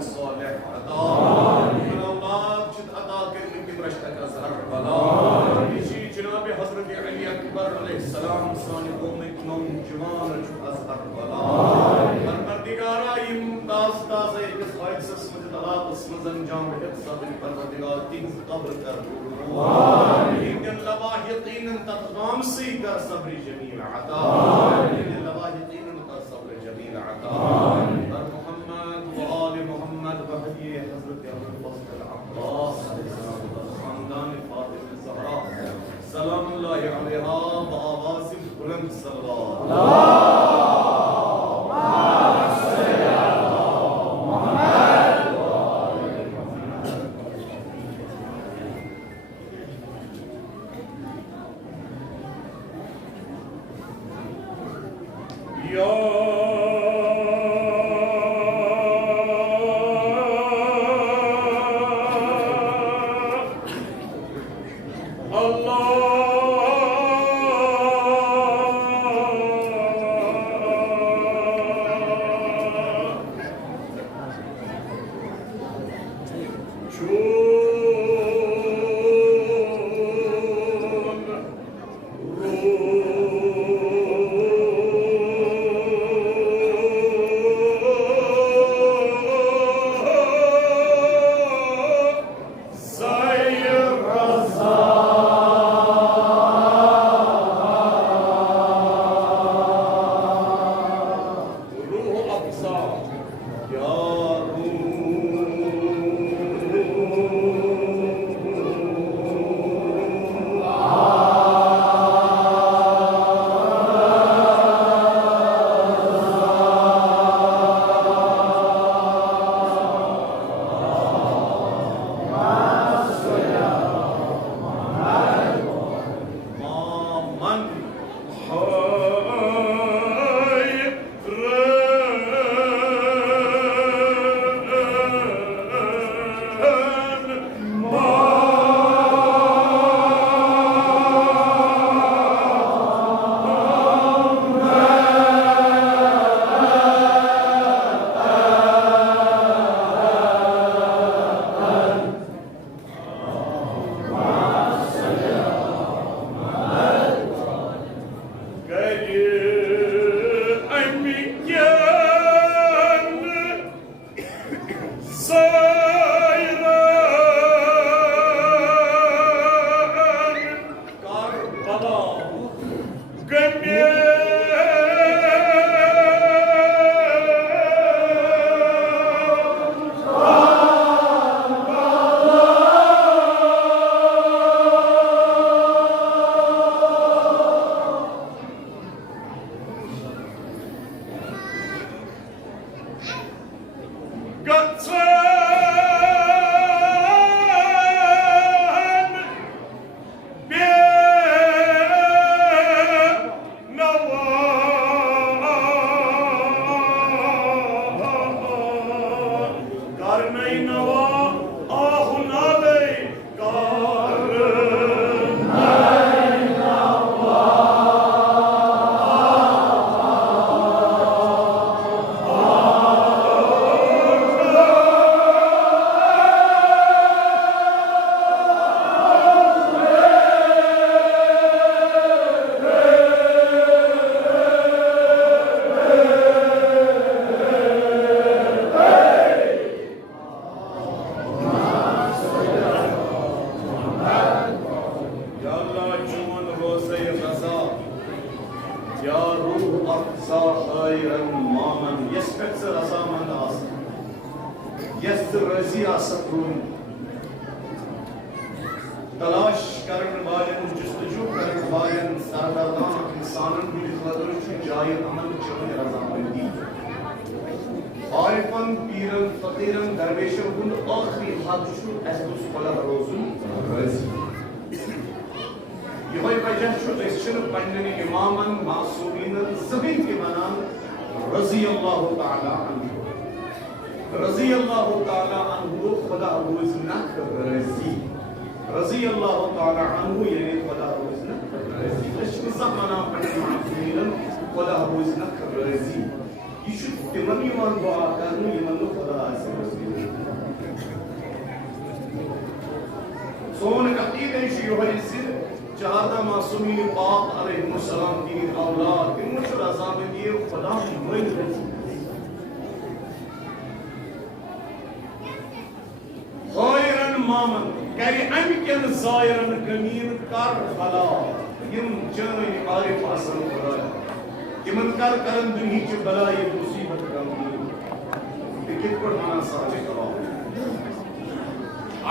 صالح عطا من اولاد شد عطا كلمه برشتك ازهر بلا يجي جناب حضرت علي اکبر علیہ السلام سانی قومت نوجوان ازهر بلا پروردگارا یم داز ایک خواہش اسمت طلاق اسمت انجام حفظ پروردگار تین قبر کر آمین اللہ یقینا تقام سی کر صبر جمیل عطا آمین اللہ یقینا کر صبر جمیل عطا آمین بر محمد و آل محمد و ہدی حضرت ابوالفضل العباس خاندان فاطمہ زہرا سلام اللہ علیہا بآواز بلند صلوات तलाश करने वाले जुस्तजू करने वाले सरदार इंसानों की खदर की जाय अमल चलन रज़ामंदी आरिफन पीरन फकीरन दरवेशों गुन आखिरी हादशु एहदुस फला रोज़ुन रज़ी यह वजह शु इस्चन पंडनी इमामन मासूमीनन ज़मीन के मनान रज़ी अल्लाह ताला अन्हु रज़ी अल्लाह ताला अन्हु खुदा रोज़ नख रज़ी रज़ी अल्लाह ताला अन्हु यानी खुदा रोज़ नख रज़ी इस्चन ज़माना पंडनी मासूमीनन खुदा रोज़ नख रज़ी ये शु तिमन युवान दुआ करनु यमन खुदा से 14 मासूमीन पाक अलैहिस्सलाम की औलाद इन मुश्किल अज़ाब दिए खुदा मोइन खैरन मामन करे अमकन ज़ायरन कमीन कर भला यम जान आरिफ हसन खुदा यमन कर करन दुनिया की बलाई मुसीबत गम कित पर माना साजे करो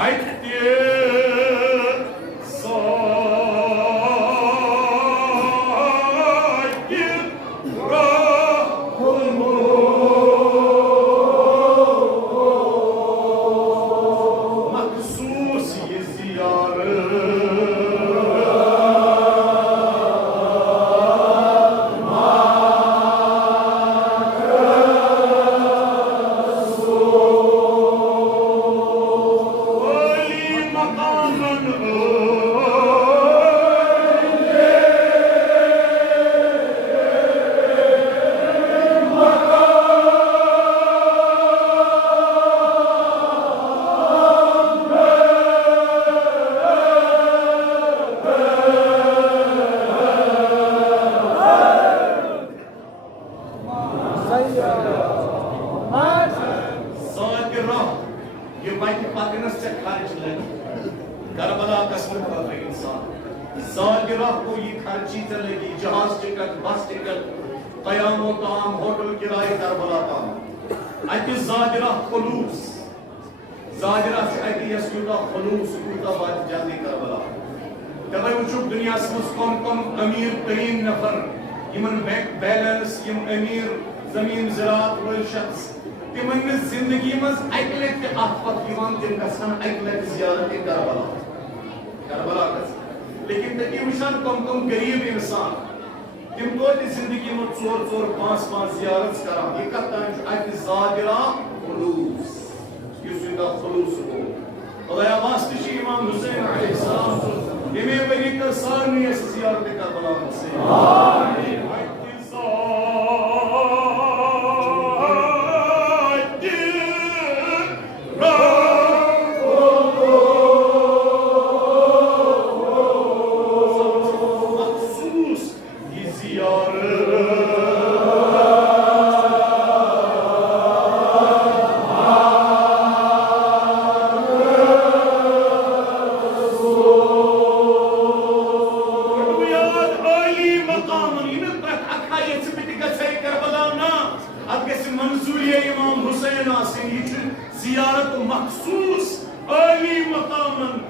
आइते करबला कसम खा इंसान ज़ाहिरा को ये खर्ची चलेगी जहाज टिकट बस टिकट क़यामो ताम होटल किराए करबला ताम अति ज़ाहिरा खुलूस ज़ाहिरा से अति यस्युता खुलूस उता बात जल्दी करबला तब वुचुक दुनिया समझ कौन अमीर तरीन नफर यमन बैंक बैलेंस यम अमीर जमीन ज़राअत वाल शख्स तिमन जिंदगी मज अकलत के आफत यवान तिम गसन अकलत ज़ियारत करबला लेकिन तकी विशाल कम गरीब इंसान तिम तो जिंदगी में 4 5 ज़ियारत करा ये कता अति ज़ाहिरा खुलूस युसिदा खुलूस को खुदा वास्ते इमाम हुसैन अलैहिस्सलाम यमे वली का सारनी ज़ियारत करबला से आमीन ज़ियारत मखसूस आली मकामन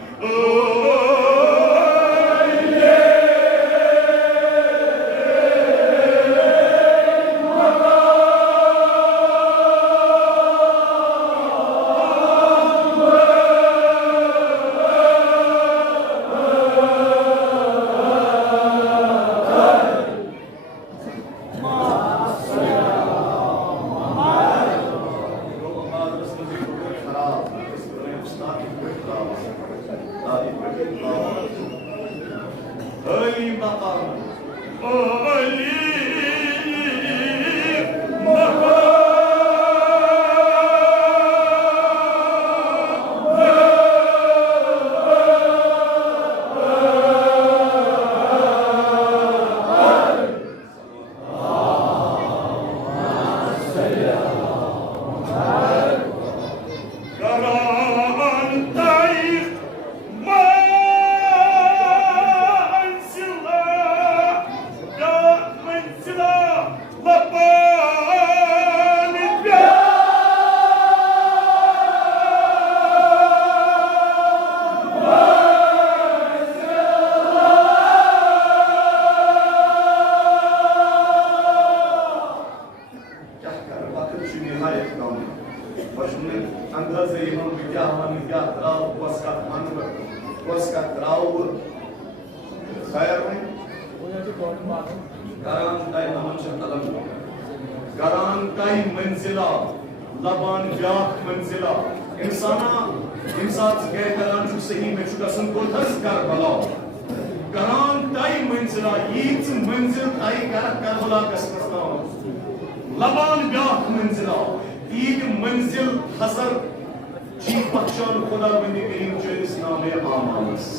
लबान ब्याख मंजिला इंसाना इंसान गए करान सही में शुगसन को थस कर बला करान ताई मंजिला यीच मंजिल ताई कर करबला कसना लबान ब्याख मंजिला ईद मंजिल हसर जी बख्शान खुदा बंदी करीम जो इस नाम आमानस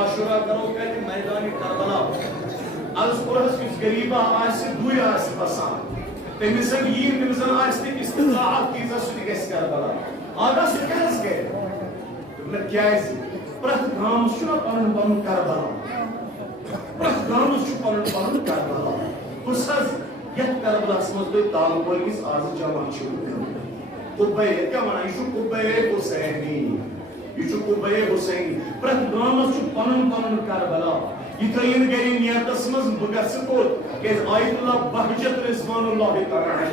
आशुरा करो कहते मैदान करबला आज पुरस किस गरीबा आज से दूर आज बसान तमिसन यीन तमिसन आज से इस्तिलाह की जस्ट गेस करबला आधा से कैस के मतलब क्या है प्रथ गाम शुना पन पन करबला प्रथ गाम शु पन पन करबला पुरस यह करबला समझ लो तालुल इस आज जमा शुरू कुब्बे क्या माना यशु कुब्बे हुसैनी यशु कुब्बे हुसैनी प्रथ गामस छु पनन पनन करबला इतयन गई नियतस मज बगस को के आयतुल्लाह बहजत रिजवानुल्लाह तआला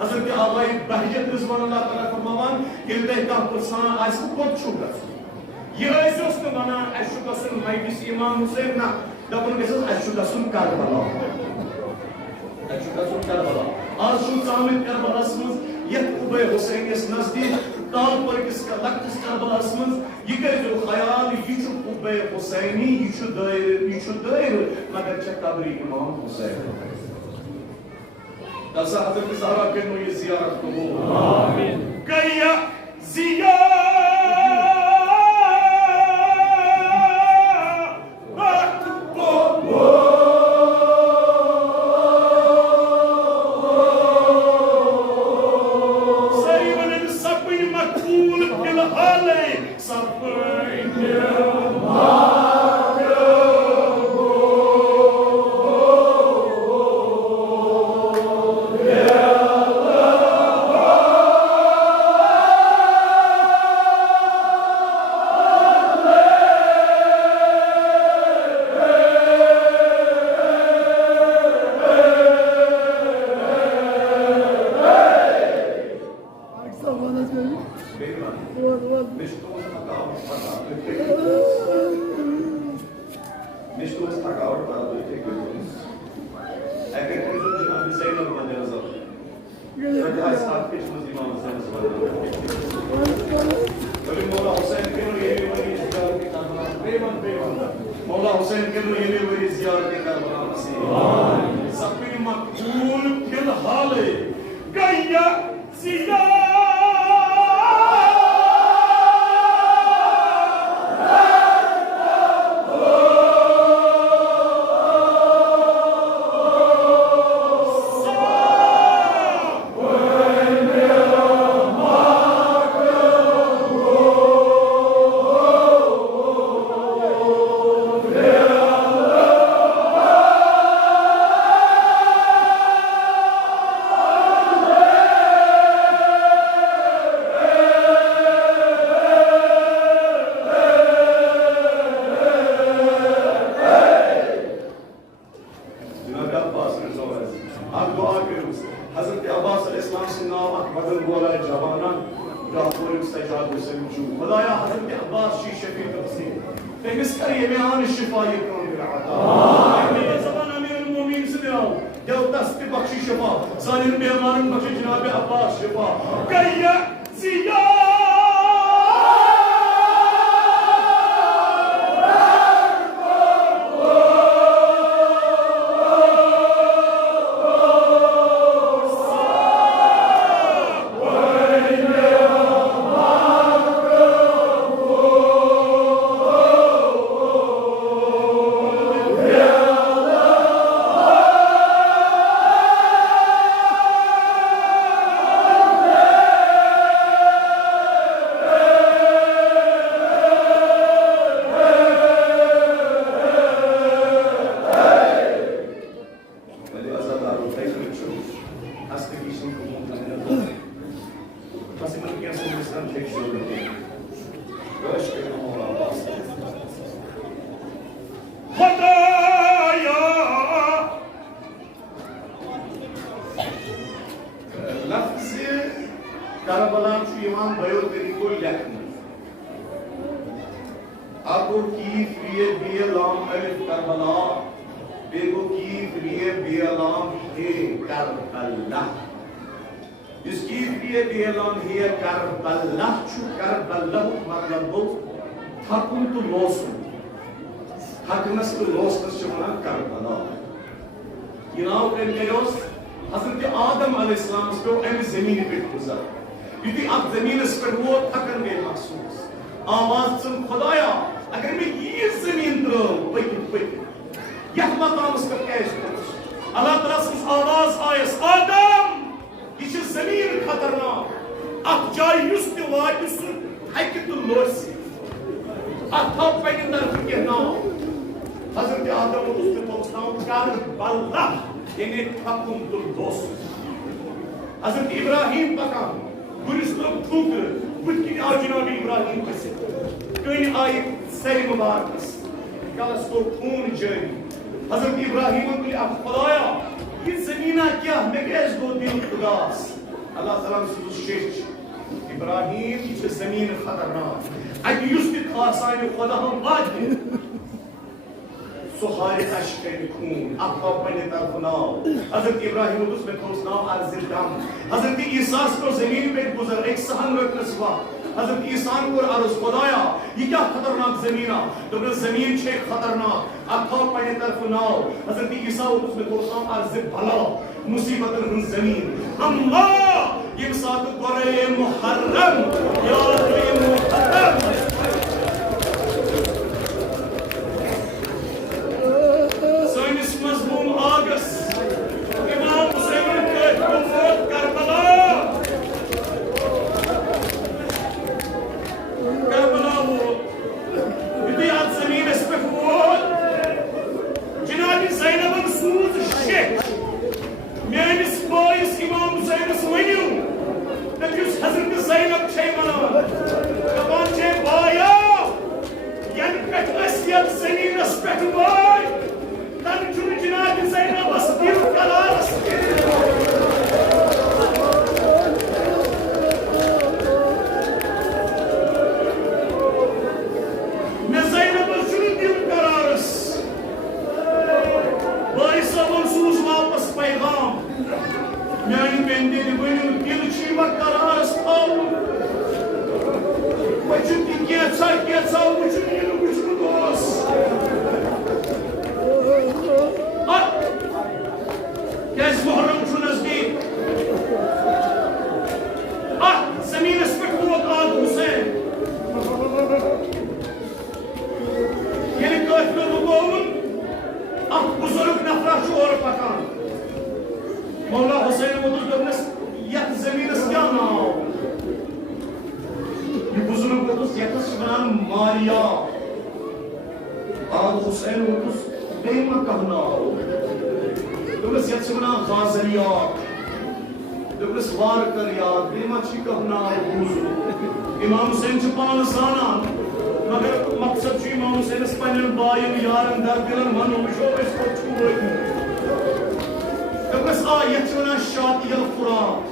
हजरत आबाई बहजत रिजवानुल्लाह तआला फरमान यल्ते का परसान आस को छु गस ये ऐसोस न बना अशु गसन माइकिस इमाम हुसैन ना दपन गस अशु गसन करबला अशु गसन करबला आज छु सामिल करबला मज यह कुब्बे हुसैन इस नजदीक ताल पर किसका लक्ष्य करबलास मंज ये कर जो ख्याल ये छु कुब्बे हुसैनी ये छु दायर मगर छ कब्र इमाम हुसैन तसा हजरत ज़हरा के नो ये जियारत कबूल आमीन कया जिया मौला हुसैन के नो ये वरी जियारत करबला नसीब सपनी मकबूल फिल हाल गया जिया हजरत आदम अलैहिस्सलाम को एम जमीन पे गुजर युति अब जमीन पर वो थकन गए महसूस आवाज सुन खुदाया अगर मैं ये जमीन मकामस पे कैश अल्लाह ताला सज आवाज आयस आदम ये जमीन खतरनाक अख जाय युस ते वाट सु हक तो लोस अथ पे तरफ के नाम हजरत आदम उसके नाम कर बल्ला यानी थकुम तो लोस हजरत इब्राहिम पका गुरिस लोग थूक बुटकी आ जनाब इब्राहिम पे से कहीं आई सर मुबारक कलस को खून जारी हजरत इब्राहिम ने अब खुदाया ये जमीना क्या मैं कैसे दो दिन उदास अल्लाह ताला से शेख इब्राहिम ये जमीन खतरनाक अग युस्त खासाने खुदा हम आज सुहारे अश्क खून अब अपने तरफ नाव हजरत इब्राहिम उसमें खोस नाव अर्ज़ दम हजरत ईसा को जमीन पे गुजर एक सहन रखने सिवा हजरत ईसा को अर्ज़ खुदाया ये क्या खतरनाक जमीना तो जमीन छे खतरनाक अब अपने तरफ नाव हजरत ईसा उसमें खोस नाव अर्ज़ भला मुसीबत जमीन अल्लाह ये साथ गोरे मुहर्रम या मुहर्रम मौला हुसैन यह जमीन क्या नाव ये बुजुर्ग यथन मारिया आग हुसैन बेमा कहना यथ गाजरिया वार कर याद बेमा कहना इमाम हुसैन पान जाना मगर मकसद इमाम हुसैन पन्न बायन यारन दरदिलन वन वो आ यथ शातिया फुरात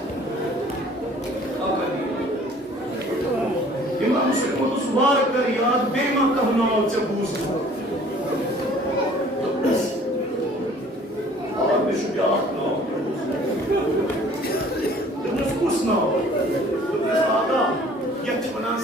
इमाम हुसैन वार कर याद बेमा कहना चे बूझ Yet when I'm